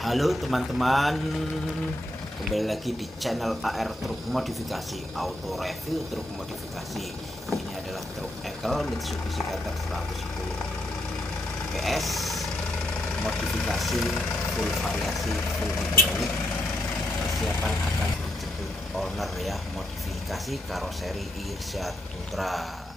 Halo teman-teman, kembali lagi di channel AR Truk Modifikasi, auto review truk modifikasi. Ini adalah truk Engkel Mitsubishi Canter 110 PS, modifikasi full variasi, full hidrolik. Persiapan akan dijemput owner ya, modifikasi Karoseri Irsyad Putra.